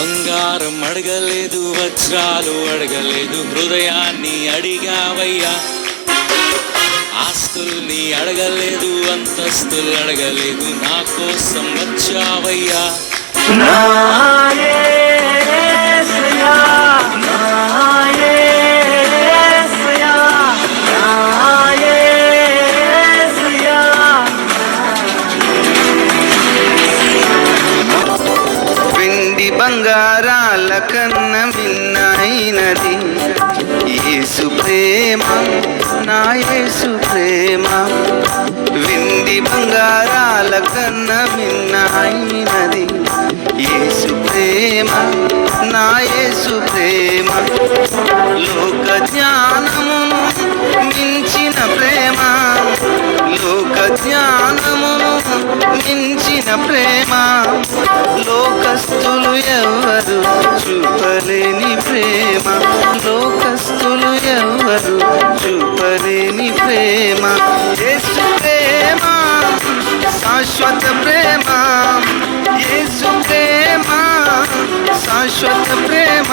బంగారం అడగలేదు, వజ్రాలు అడగలేదు, హృదయాన్ని అడిగావయ్యా. ఆస్తుల్ని అడగలేదు, అంతస్తులు అడగలేదు, నా కోసం వచ్చావయ్యా. బంగారాల కన్న మిన్నైనది యేసు ప్రేమ, నా యేసు ప్రేమ. వెండి బంగారాల కన్న మిన్నైనది యేసు ప్రేమ, నా యేసు ప్రేమ. లోక జ్ఞానమును మించిన ప్రేమ, లోక జ్ఞానమును మించిన ప్రేమ. లోకస్తులు ఎవరు చూపలేని ప్రేమ, లోకస్తులు ఎవరు చూపలేని ప్రేమ. యేసు ప్రేమ శాశ్వత ప్రేమ, యేసు ప్రేమ శాశ్వత ప్రేమ.